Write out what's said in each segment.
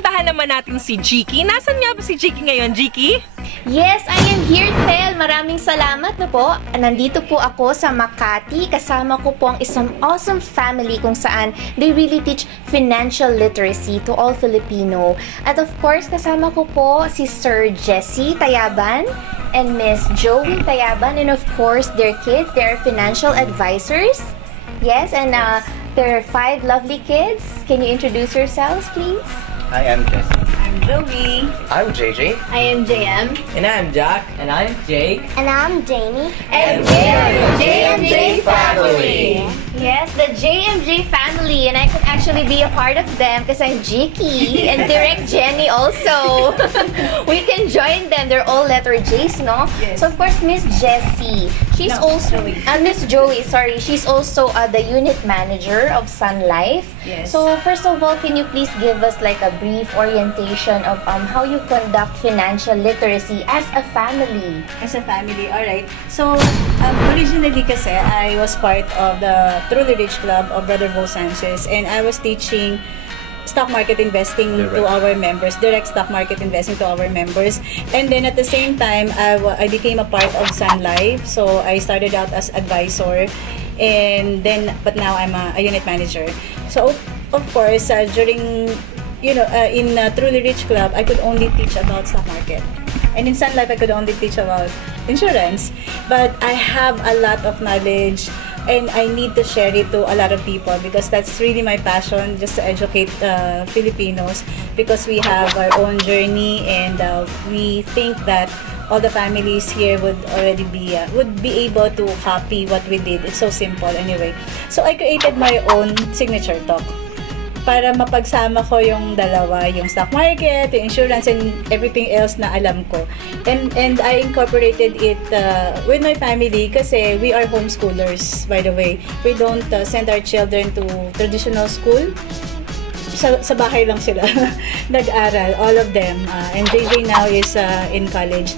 puntahan naman natin si Jiki. Nasaan nga ba si Jiki ngayon, Jiki? Yes, I am here, Tel. Maraming salamat na po. Nandito po ako sa Makati. Kasama ko po ang isang awesome family kung saan they really teach financial literacy to all Filipino. At of course, kasama ko po si Sir Jesse Tayaban and Miss Joey Tayaban. And of course, their kids, they are financial advisors. Yes, and there are 5 lovely kids. Can you introduce yourselves, please? I am Jesse. I'm Joey. I'm JJ. I am JM. And I'm Jack. And I'm Jake. And I'm Jamie. And we're the JMJ Family. Yes, the JMJ family, and I could actually be a part of them because I'm Jiki and Direct Jenny also. We can join them. They're all letter J's, no? Yes. So of course, Miss Jessie, she's No, also Joey. Miss Joey. Sorry, she's also the unit manager of Sun Life. Yes. So first of all, can you please give us like a brief orientation of how you conduct financial literacy as a family? As a family, alright. So, originally kasi, I was part of the Truly Rich Club of Brother Bo Sanchez, and I was teaching stock market investing to our members, direct stock market investing to our members. And then at the same time, I became a part of Sun Life. So, I started out as advisor, and then, but now I'm a unit manager. So, of course, during in Truly Rich Club, I could only teach about stock market. And in Sun Life, I could only teach about insurance. But I have a lot of knowledge, and I need to share it to a lot of people because that's really my passion, just to educate Filipinos, because we have our own journey, and we think that all the families here would already be able to copy what we did. It's so simple anyway. So I created my own signature talk para mapagsama ko yung dalawa, yung stock market, yung insurance, and everything else na alam ko. And I incorporated it with my family kasi we are homeschoolers, by the way. We don't send our children to traditional school. Sa bahay lang sila nag-aral, all of them. And JJ now is in college.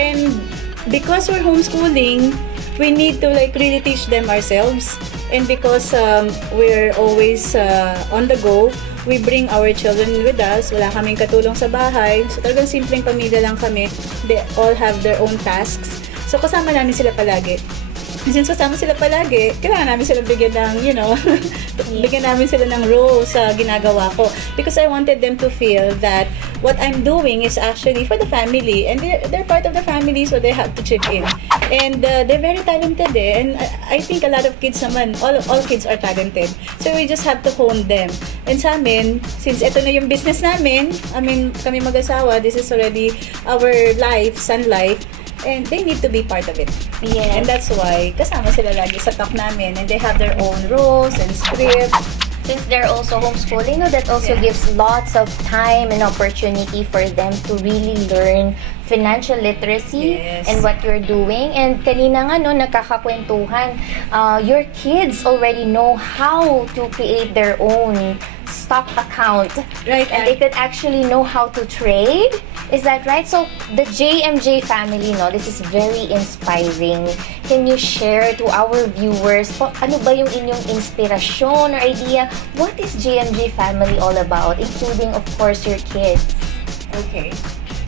And because we're homeschooling, we need to really teach them ourselves. And because we're always on the go, we bring our children with us. Wala kaming katulong sa bahay. So talagang simpleng pamilya lang kami. They all have their own tasks. So kasama namin sila palagi. And since kasama sila palagi, kailangan namin sila bigyan ng, bigyan namin sila ng role sa ginagawa ko. Because I wanted them to feel that what I'm doing is actually for the family. And they're part of the family, so they have to chip in. And they're very talented and I think a lot of kids naman, all kids are talented. So we just have to hone them. And sa amin, since ito na yung business namin, kami mag-asawa, this is already our life, Sun Life, and they need to be part of it. Yes. And that's why kasama sila lagi sa talk namin, and they have their own roles and script. Since they're also homeschooling, that also gives lots of time and opportunity for them to really learn financial literacy. Yes. And what you're doing. And kanina nga, nagkakakwentuhan, your kids already know how to create their own stock account. Right. And they could actually know how to trade. Is that right? So, the JMJ family, this is very inspiring. Can you share to our viewers, ano ba yung inyong inspirasyon or idea? What is JMJ family all about? Including, of course, your kids. Okay.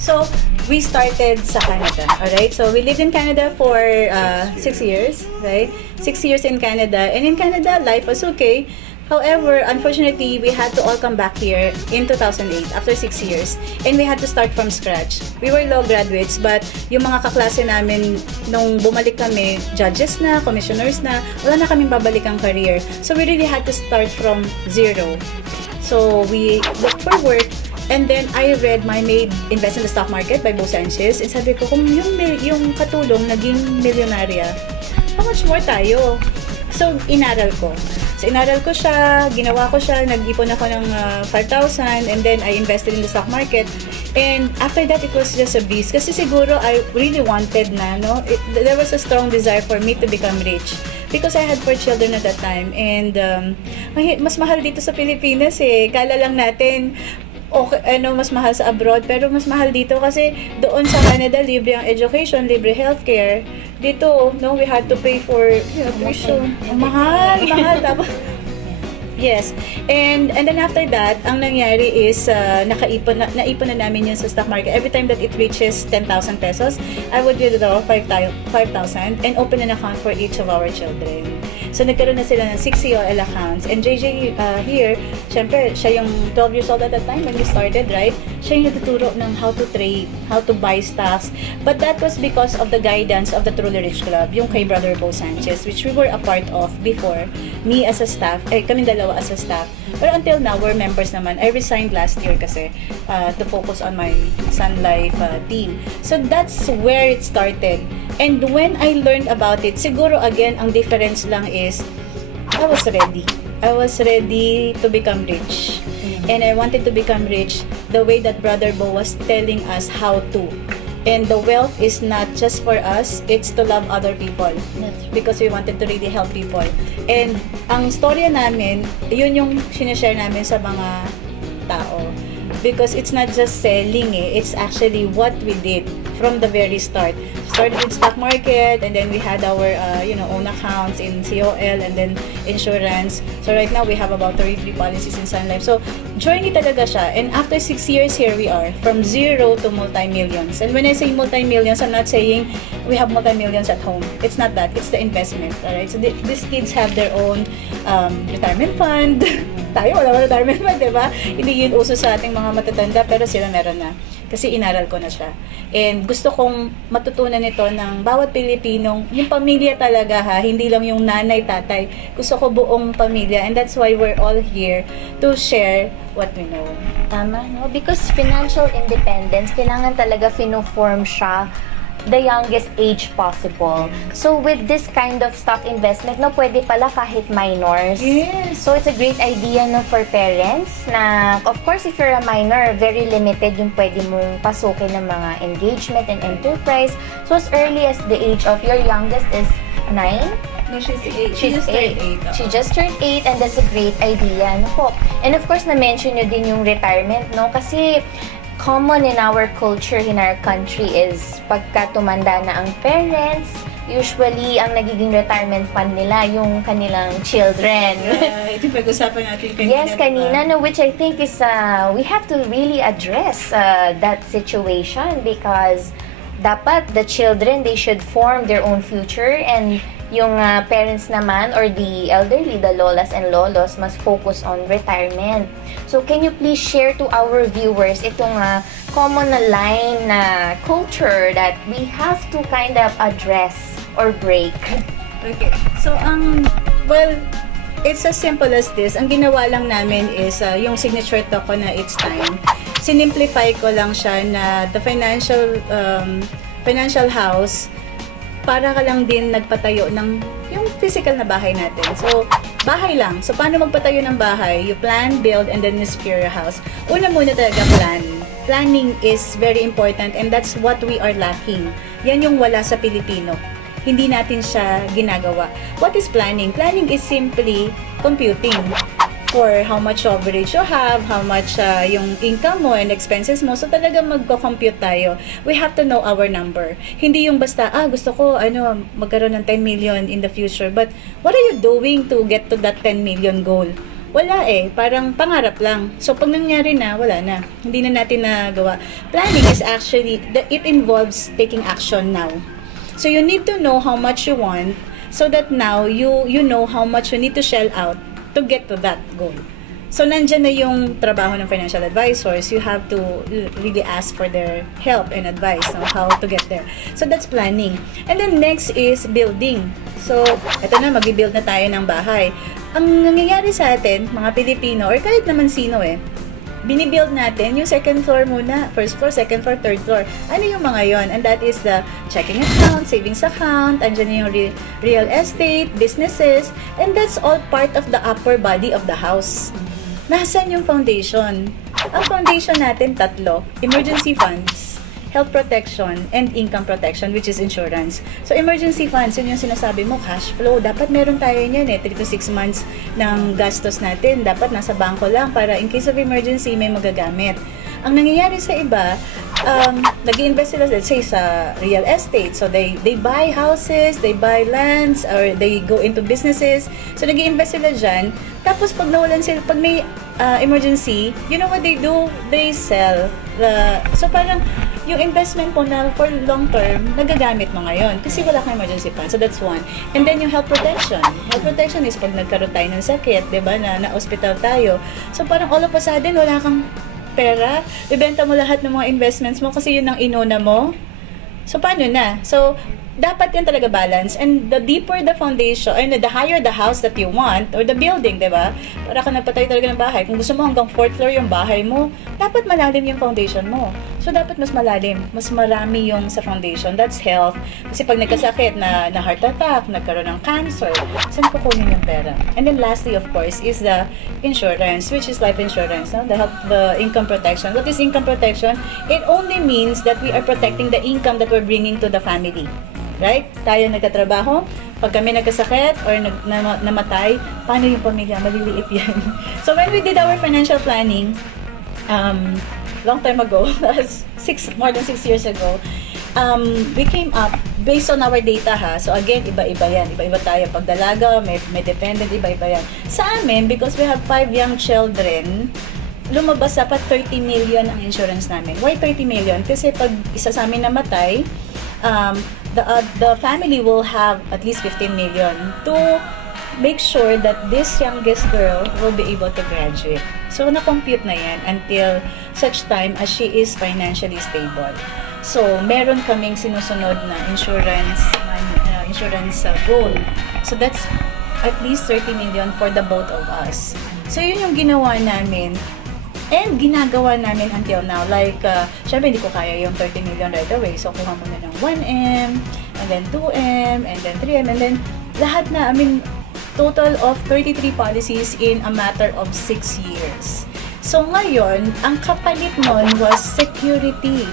So, we started sa Canada, alright? So, we lived in Canada for 6 years, right? 6 years in Canada. And in Canada, life was okay. However, unfortunately, we had to all come back here in 2008 after 6 years. And we had to start from scratch. We were law graduates, but yung mga kaklase namin nung bumalik kami, judges na, commissioners na, wala na kaming babalikang career. So we really had to start from zero. So we looked for work. And then I read My Maid Invest in the Stock Market by Bo Sanchez. And sabi ko, kung yung katulong naging milyonarya, how much more tayo? So, inaral ko. So, inaral ko siya, ginawa ko siya, nag-ipon ako ng 5,000, and then I invested in the stock market. And after that, it was just a breeze. Kasi siguro, I really wanted na, there was a strong desire for me to become rich. Because I had 4 children at that time. And mas mahal dito sa Pilipinas eh. Kala lang natin, okay, mas mahal sa abroad, pero mas mahal dito kasi doon sa Canada, libre ang education, libre healthcare. Dito, we had to pay for tuition. Mahal. Tapos, Yes. And then after that, ang nangyari is naipon na namin yun sa stock market. Every time that it reaches 10,000 pesos, I would withdraw 5,000 and open an account for each of our children. So nagkaroon na sila ng 6 COL accounts. And JJ here, syempre, siya yung 12 years old at that time when we started, right? Siya yung natuturo ng how to trade, how to buy stocks. But that was because of the guidance of the Truly Rich Club, yung kay Brother Bo Sanchez, which we were a part of before. Me as a staff, kaming dalawa as a staff. Pero until now, we're members naman. I resigned last year kasi to focus on my Sun Life team. So that's where it started. And when I learned about it, siguro again, ang difference lang is, I was ready. I was ready to become rich. And I wanted to become rich the way that Brother Bo was telling us how to. And the wealth is not just for us, it's to love other people. Because we wanted to really help people. And ang storya namin, yun yung sinishare namin sa mga tao. Because it's not just selling it's actually what we did from the very start. Started with stock market, and then we had our own accounts in COL and then insurance. So right now we have about 33 policies in Sun Life. So journey talaga siya. And after 6 years, here we are, from zero to multi-millions. And when I say multi-millions, I'm not saying we have multi-millions at home. It's not that. It's the investment. Alright? So these kids have their own retirement fund. Tayo, wala ba retirement fund, diba? Hindi yun uso sa ating mga matatanda, pero sila meron na. Kasi inaral ko na siya. And gusto kong matutunan ito ng bawat Pilipinong, yung pamilya talaga hindi lang yung nanay, tatay. Gusto ko buong pamilya, and that's why we're all here to share what we know. Tama, no? Because financial independence, kailangan talaga fino-form siya the youngest age possible. So with this kind of stock investment, no, pwede pala kahit minors. Yes. So it's a great idea, no, for parents na, of course, if you're a minor, very limited yung pwede mong pasukin ng mga engagement and enterprise. So as early as the age of your youngest is 9? No, she's 8. She's 8. She just turned 8, and that's a great idea, no po. And of course, na-mention nyo din yung retirement, no? Kasi common in our culture, in our country, is pagka tumanda na ang parents, usually ang nagiging retirement fund nila yung kanilang children. Ito pag-usapan natin kanina. Yes, kanina, no, which I think is we have to really address that situation, because dapat the children, they should form their own future, and yung parents naman, or the elderly, the lolas and lolos, must focus on retirement. So can you please share to our viewers itong common na line na culture that we have to kind of address or break? Okay. So, well, it's as simple as this. Ang ginawa lang namin is yung signature talk ko na it's time. Sinimplify ko lang siya na the financial house, para ka lang din nagpatayo ng yung physical na bahay natin. So, bahay lang. So, paano magpatayo ng bahay? You plan, build, and then you secure your house. Una muna talaga plan. Planning is very important, and that's what we are lacking. Yan yung wala sa Pilipino. Hindi natin siya ginagawa. What is planning? Planning is simply computing for how much coverage you have, how much yung income mo and expenses mo. So talaga magko-compute tayo. We have to know our number. Hindi yung basta, gusto ko magkaroon ng 10 million in the future. But what are you doing to get to that 10 million goal? Wala parang pangarap lang. So pag nangyari na, wala na. Hindi na natin nagawa. Planning is actually, it involves taking action now. So you need to know how much you want, so that now you know how much you need to shell out to get to that goal. So, nandyan na yung trabaho ng financial advisors. You have to really ask for their help and advice on how to get there. So, that's planning. And then, next is building. So, eto na, mag-build na tayo ng bahay. Ang nangyayari sa atin, mga Pilipino, or kahit naman sino binibuild natin yung second floor muna. First floor, second floor, third floor. Ano yung mga yon? And that is the checking account, savings account, andyan na yung real estate, businesses, and that's all part of the upper body of the house. Nasaan yung foundation? Ang foundation natin, 3. Emergency funds, health protection, and income protection, which is insurance. So, emergency funds, yun yung sinasabi mo, cash flow. Dapat meron tayo niyan 3 to 6 months ng gastos natin. Dapat nasa bangko lang para in case of emergency, may magagamit. Ang nangyayari sa iba, nag-invest sila, let's say, sa real estate. So, they buy houses, they buy lands, or they go into businesses. So, nag-invest sila dyan. Tapos, pag nawalan sila, pag may emergency, you know what they do? They sell. So, parang, yung investment mo na for long term, nagagamit mo ngayon. Kasi wala kang emergency fund. So, that's one. And then, yung health protection. Health protection is pag nagkaroon tayo ng sakit, di ba, na-hospital tayo. So, parang all of a sudden, wala kang pera. Ibenta mo lahat ng mga investments mo kasi yun ang inuna mo. So, paano na? So, dapat yan talaga balance. And the deeper the foundation, and the higher the house that you want, or the building, di ba? Para ka nagpatay talaga ng bahay. Kung gusto mo hanggang 4th floor yung bahay mo, dapat malalim yung foundation mo. So, dapat mas malalim. Mas marami yung sa foundation. That's health. Kasi pag nagkasakit na heart attack, nagkaroon ng cancer, saan kukunin yung pera? And then lastly, of course, is the insurance, which is life insurance. No? The income protection. What is income protection? It only means that we are protecting the income that we're bringing to the family. Right? Tayo nagkatrabaho, pag kami nagkasakit or namatay, paano yung pamilya? Maliliit yan. So, when we did our financial planning, long time ago, more than 6 years ago, we came up based on our data ha. So again, iba-iba yan. Iba-iba tayo. Pag dalaga, may dependent, iba-iba yan. Sa amin, because we have 5 young children, lumabas dapat 30 million ang insurance namin. Why 30 million? Kasi pag isa sa amin namatay, the family will have at least 15 million to make sure that this youngest girl will be able to graduate. So, na-compute na yan until such time as she is financially stable. So, meron kaming sinusunod na insurance goal. So, that's at least 30 million for the both of us. So, yun yung ginawa namin. And ginagawa namin until now. Like, syempre hindi ko kaya yung 30 million right away. So, kuha mo na ng 1M, and then 2M, and then 3M, and then lahat na, total of 33 policies in a matter of 6 years. So, ngayon, ang kapalit nun was security.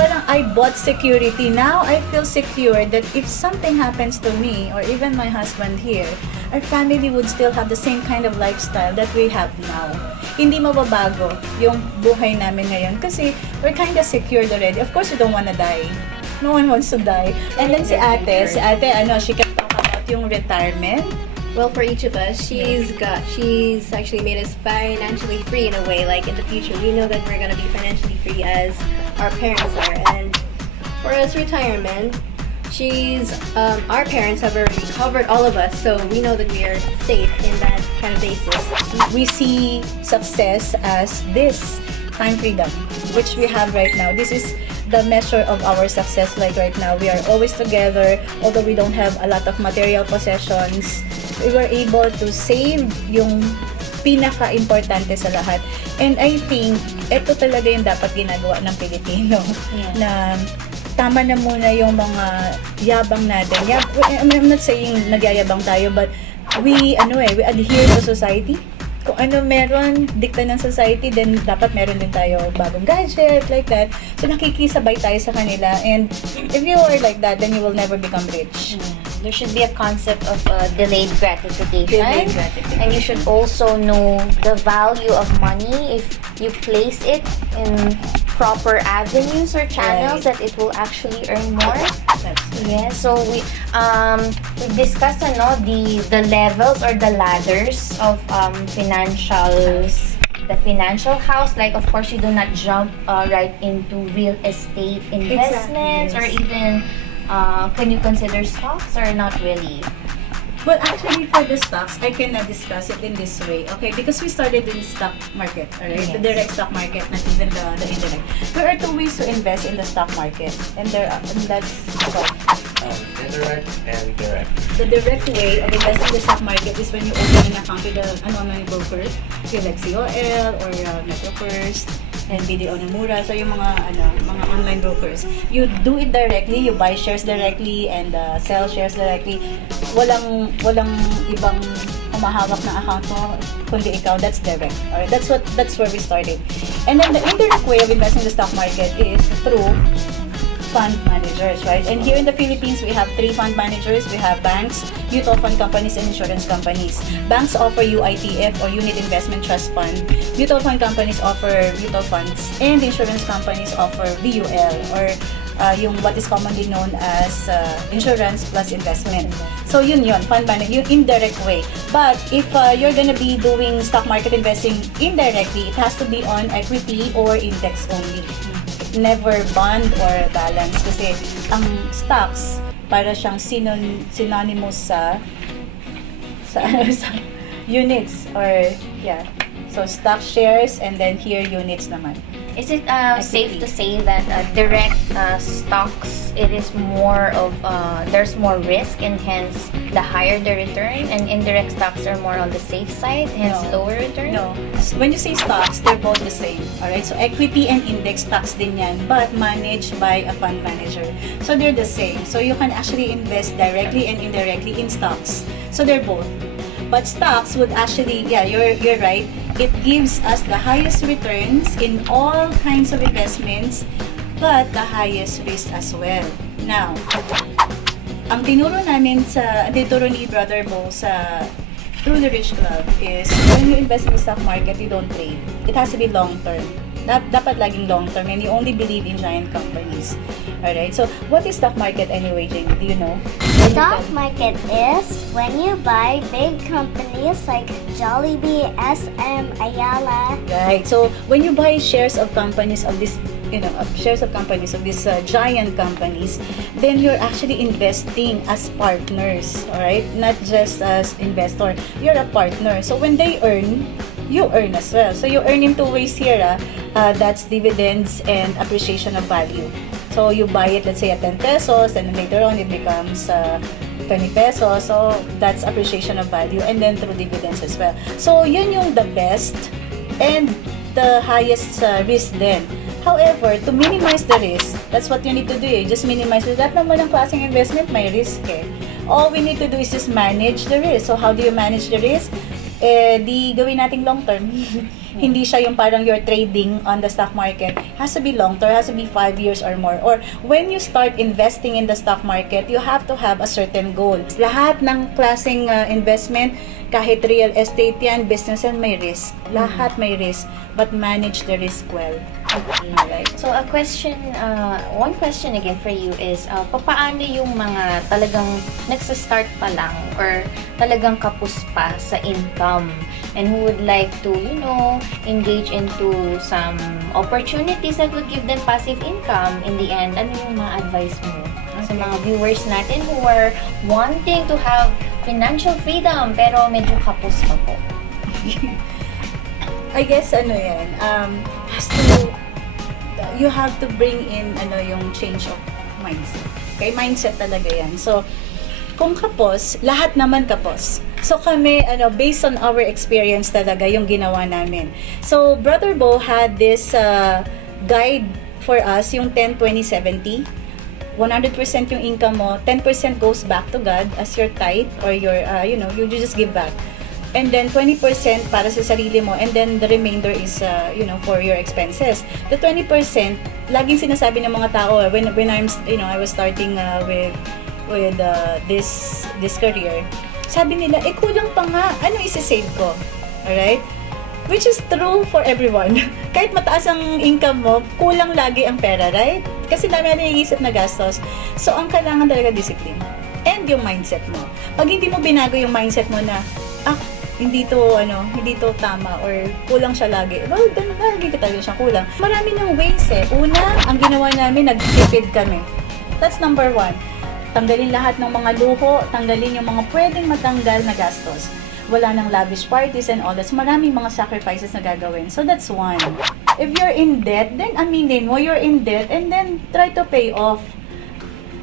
Parang I bought security. Now, I feel secure that if something happens to me, or even my husband here, our family would still have the same kind of lifestyle that we have now. Hindi mababago yung buhay namin ngayon kasi we're kind of secured already. Of course, we don't wanna die. No one wants to die. And then si ate, she kept talking about yung retirement. Well, for each of us, she's actually made us financially free in a way. Like in the future, we know that we're gonna be financially free as our parents are. And for us, retirement, our parents have already covered all of us, so we know that we are safe in that kind of basis. We see success as this time freedom, which we have right now. This is the measure of our success. Like right now, we are always together, although we don't have a lot of material possessions. We were able to save yung pinaka-importante sa lahat. And I think, ito talaga yung dapat ginagawa ng Pilipino. Yeah. Na tama na muna yung mga yabang natin. I'm not saying nagyayabang tayo, but we adhere to society. Kung ano meron, dikta ng society, then dapat meron din tayo bagong gadget, like that. So nakikisabay tayo sa kanila. And if you are like that, then you will never become rich. There should be a concept of delayed gratification. And you should also know the value of money if you place it in proper avenues or channels, that it will actually earn more. Yeah, so we discussed the levels or the ladders of the financial house. Like, of course, you do not jump right into real estate investments. Exactly, yes. Or even can you consider stocks or not really? Well, actually, for the stocks, I cannot discuss it in this way, okay? Because we started in the stock market, alright? Yes. The direct stock market, not even the indirect. There are 2 ways to invest in the stock market, and that's Indirect and direct. The direct way of investing in the stock market is when you open an account with an online broker, like COL or MetroFirst and BDO Namura. So yung mga online brokers, you do it directly, you buy shares directly and sell shares directly. Walang ibang humahawak ng account mo kundi ikaw. That's direct. Alright, that's where we started. And then the indirect way of investing in the stock market is through fund managers, right? And here in the Philippines, we have 3 fund managers. We have banks, mutual fund companies, and insurance companies. Banks offer UITF or Unit Investment Trust Fund. Mutual fund companies offer mutual funds, and insurance companies offer VUL or yung what is commonly known as insurance plus investment. So yun, fund management, yung indirect way. But if you're gonna be doing stock market investing indirectly, it has to be on equity or index only. Never bond or balance kasi ang stocks para siyang synonymous sa units or so stock shares and then here units naman. Is it safe to say that direct stocks, it is more of, there's more risk and hence the higher the return, and indirect stocks are more on the safe side, hence lower return? No. When you say stocks, they're both the same. Alright? So equity and index stocks din yan, but managed by a fund manager. So they're the same. So you can actually invest directly and indirectly in stocks. So they're both. But stocks would actually, you're right. It gives us the highest returns in all kinds of investments, but the highest risk as well. Now, ang tinuro ni Brother Bo sa Through the Rich Club is when you invest in the stock market, you don't trade. It has to be long term. Dapat laging long term and you only believe in giant companies. Alright, so what is stock market anyway, Jane? Do you know? Stock market is when you buy big companies like Jollibee, SM, Ayala. Right. So when you buy shares of companies of this, shares of companies of these giant companies, then you're actually investing as partners. All right, not just as investor. You're a partner. So when they earn, you earn as well. So you earn in 2 ways here. That's dividends and appreciation of value. So you buy it, let's say at 10 pesos, and then later on it becomes 20 pesos. So that's appreciation of value, and then through dividends as well. So yun yung the best and the highest risk then. However, to minimize the risk, that's what you need to do. Just minimize it. Lahat naman ng klaseng investment may risk eh. All we need to do is just manage the risk. So how do you manage the risk? Di gawin nating long term. Hindi siya yung parang you're trading on the stock market. Has to be long term, has to be 5 years or more. Or when you start investing in the stock market, you have to have a certain goal. Lahat ng klaseng investment, kahit real estate yan, business yan, may risk. Lahat may risk. But manage the risk well. Alright. So one question again for you is, papaano yung mga talagang nagsastart pa lang or talagang kapos pa sa income and who would like to, engage into some opportunities that would give them passive income in the end? Ano yung mga advice mo sa mga viewers natin who are wanting to have financial freedom pero medyo kapos pa po? I guess you have to bring in yung change of mindset. Okay, mindset talaga yan. So kung kapos, lahat naman kapos. So kami based on our experience talaga yung ginawa namin. So Brother Bo had this guide for us, yung 10-20-70. 100% yung income mo, 10% goes back to God as your tithe or your you just give back. And then 20% para sa sarili mo, and then the remainder is for your expenses. The 20%, laging sinasabi ng mga tao when I was starting with this career. Sabi nila, kulang pa nga, ano isi-save ko? Alright? Which is true for everyone. Kahit mataas ang income mo, kulang lagi ang pera, right? Kasi dami na naiisip na gastos. So, ang kailangan talaga discipline. And yung mindset mo. Pag hindi mo binago yung mindset mo na, hindi to tama or kulang siya lagi. Well, ganun lagi ka talaga siya kulang. Marami ng ways eh. Una, ang ginawa namin, nag-tipid kami. That's number 1. Tanggalin lahat ng mga luho, tanggalin yung mga pwedeng matanggal na gastos. Wala nang lavish parties and all that. So, maraming mga sacrifices na gagawin. So, that's 1. If you're in debt, then aminin mo you're in debt and then try to pay off.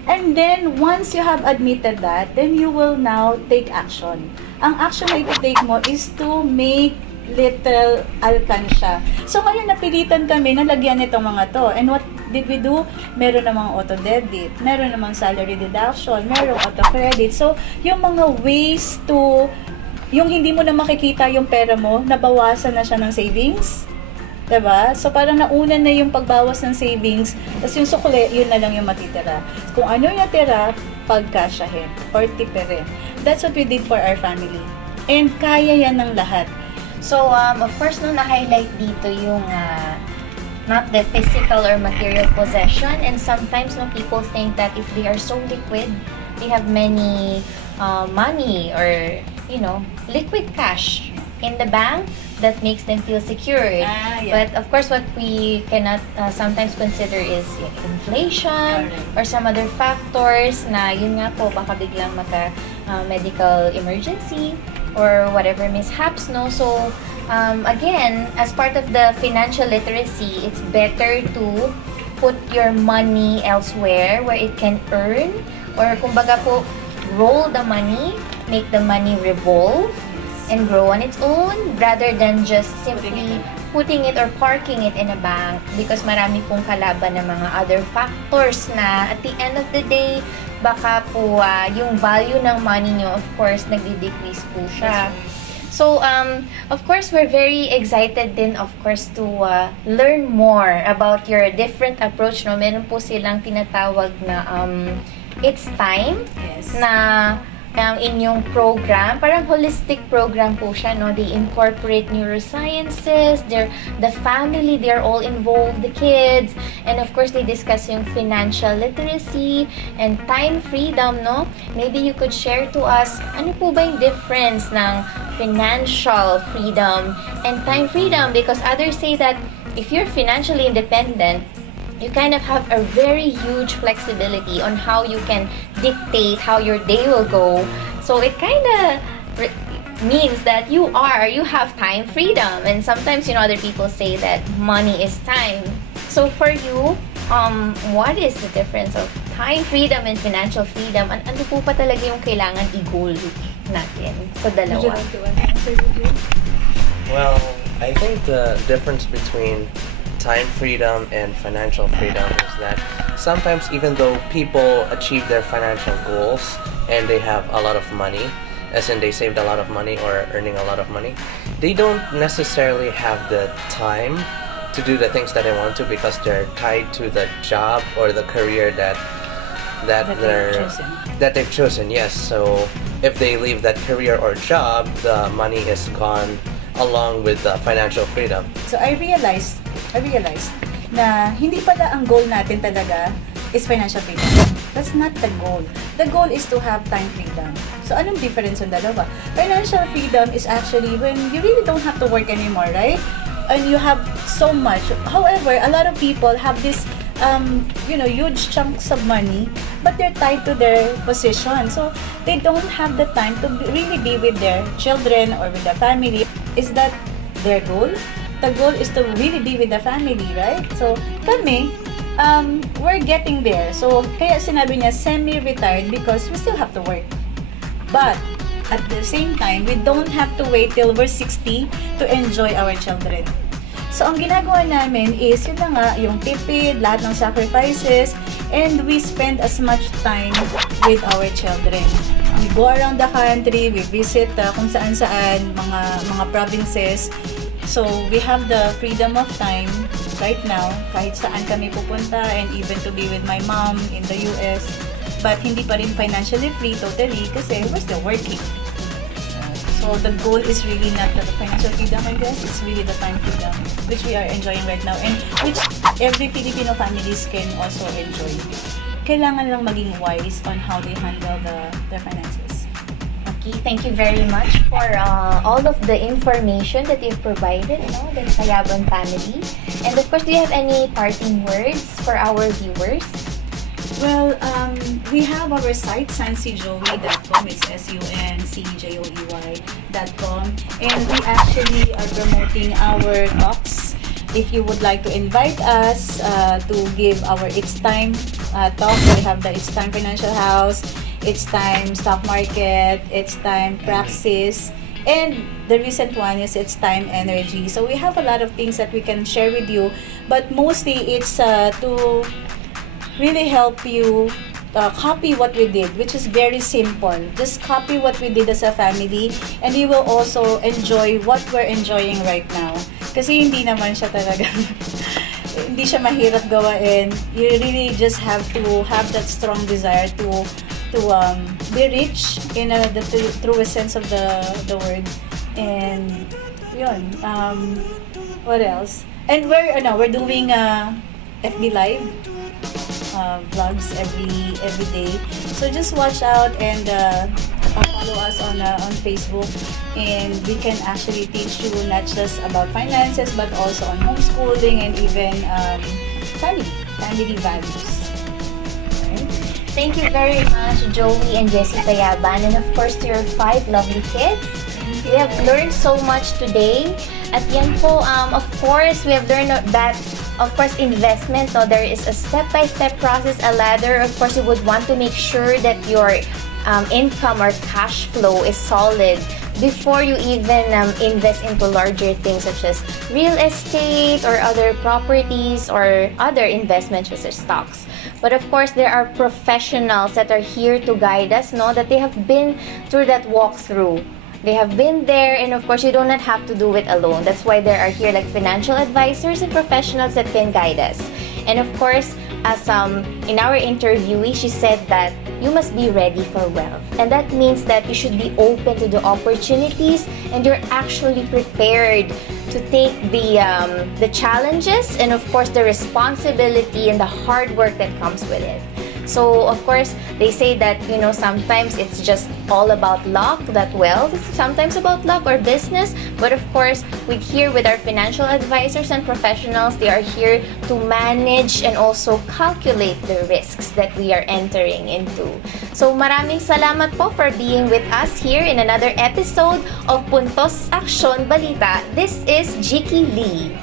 And then, once you have admitted that, then you will now take action. Ang action na i-take mo is to make little alkansya. So, ngayon napilitan kami na lagyan itong mga to. And what did we do? Meron namang auto-debit, meron namang salary deduction, meron auto-credit. So, yung mga ways to, yung hindi mo na makikita yung pera mo, nabawasan na siya ng savings, Diba? So parang nauna na yung pagbawas ng savings, tapos yung sukli, yun na lang yung matitira. Kung ano yung natira, pagkasyahin or tipirin. That's what we did for our family. And kaya yan ng lahat. So, of course, no, na-highlight dito yung not the physical or material possession. And sometimes, no, people think that if they are so liquid, they have many money or, liquid cash in the bank, that makes them feel secured. Yeah. But of course, what we cannot sometimes consider is inflation or some other factors na yun nga po, baka biglang medical emergency or whatever mishaps, no? So, again, as part of the financial literacy, it's better to put your money elsewhere where it can earn, or kumbaga po, roll the money, make the money revolve and grow on its own rather than just simply putting it or parking it in a bank, because marami pong kalaban ng mga other factors na at the end of the day, baka po yung value ng money nyo, of course, nagdi-decrease po siya. So, of course, we're very excited din, of course, to learn more about your different approach. No? Meron po silang tinatawag na it's time na inyong program, parang holistic program po siya, no? They incorporate neurosciences, the family, they're all involved, the kids, and of course, they discuss yung financial literacy and time freedom, no? Maybe you could share to us, ano po ba yung difference ng financial freedom and time freedom? Because others say that if you're financially independent, you kind of have a very huge flexibility on how you can dictate how your day will go. So it kind of means that you have time freedom. And sometimes, other people say that money is time. So for you, what is the difference of time freedom and financial freedom? Ano po pa talaga yung kailangan i-goal natin sa dalawa? Would you like to answer, Woody? Well, I think the difference between time freedom and financial freedom is that sometimes even though people achieve their financial goals and they have a lot of money, as in they saved a lot of money or earning a lot of money, they don't necessarily have the time to do the things that they want to because they're tied to the job or the career that they've chosen. Yes, so if they leave that career or job, the money is gone along with the financial freedom. So I realized na hindi pala ang goal natin talaga is financial freedom. That's not the goal. The goal is to have time freedom. So anong difference ng dalawa? Financial freedom is actually when you really don't have to work anymore, right? And you have so much. However, a lot of people have this huge chunks of money, but they're tied to their position. So they don't have the time to really be with their children or with their family. Is that their goal? The goal is to really be with the family, right? So kami, we're getting there. So kaya sinabi niya semi-retired because we still have to work. But at the same time, we don't have to wait till we're 60 to enjoy our children. So ang ginagawa namin is yun na nga, yung tipid, lahat ng sacrifices, and we spend as much time with our children. We go around the country, we visit kung saan-saan, mga provinces. So we have the freedom of time right now, kahit saan kami pupunta, and even to be with my mom in the US. But hindi pa rin financially free totally kasi we're still working. So the goal is really not the financial freedom, I guess. It's really the time freedom, which we are enjoying right now, and which every Filipino families can also enjoy. Kailangan lang maging wise on how they handle their finances. Okay, thank you very much for all of the information that you've provided, the Sayaban family. And of course, do you have any parting words for our viewers? Well, we have our site, suncyjoey.com. It's suncjoey.com. And we actually are promoting our talks. If you would like to invite us to give our It's Time talk, we have the It's Time Financial House, It's Time Stock Market, It's Time Praxis, and the recent one is It's Time Energy. So we have a lot of things that we can share with you, but mostly it's to really help you copy what we did, which is very simple. Just copy what we did as a family, and you will also enjoy what we're enjoying right now. Kasi hindi naman siya talaga, hindi siya mahirap gawain. You really just have to have that strong desire to be rich in the truest sense of the word. And yun, what else? And we're doing FB Live vlogs every day. So just watch out and follow us on Facebook, and we can actually teach you not just about finances but also on homeschooling and even family values. Right? Thank you very much, Joey and Jessica Yaban, and of course to your 5 lovely kids. We have learned so much today. At yan po, of course, we have learned that, of course, investment, no, there is a step-by-step process, a ladder. Of course, you would want to make sure that your income or cash flow is solid before you even invest into larger things such as real estate or other properties or other investments such as stocks. But of course, there are professionals that are here to guide us, no, that they have been through that walkthrough. They have been there, and of course, you do not have to do it alone. That's why there are here like financial advisors and professionals that can guide us. And of course, as in our interviewee, she said that you must be ready for wealth. And that means that you should be open to the opportunities, and you're actually prepared to take the challenges and of course the responsibility and the hard work that comes with it. So, of course, they say that, sometimes it's just all about luck, that wealth is sometimes about luck or business. But of course, with our financial advisors and professionals, they are here to manage and also calculate the risks that we are entering into. So, maraming salamat po for being with us here in another episode of Puntos, Aksyon, Balita. This is Jiki Lee.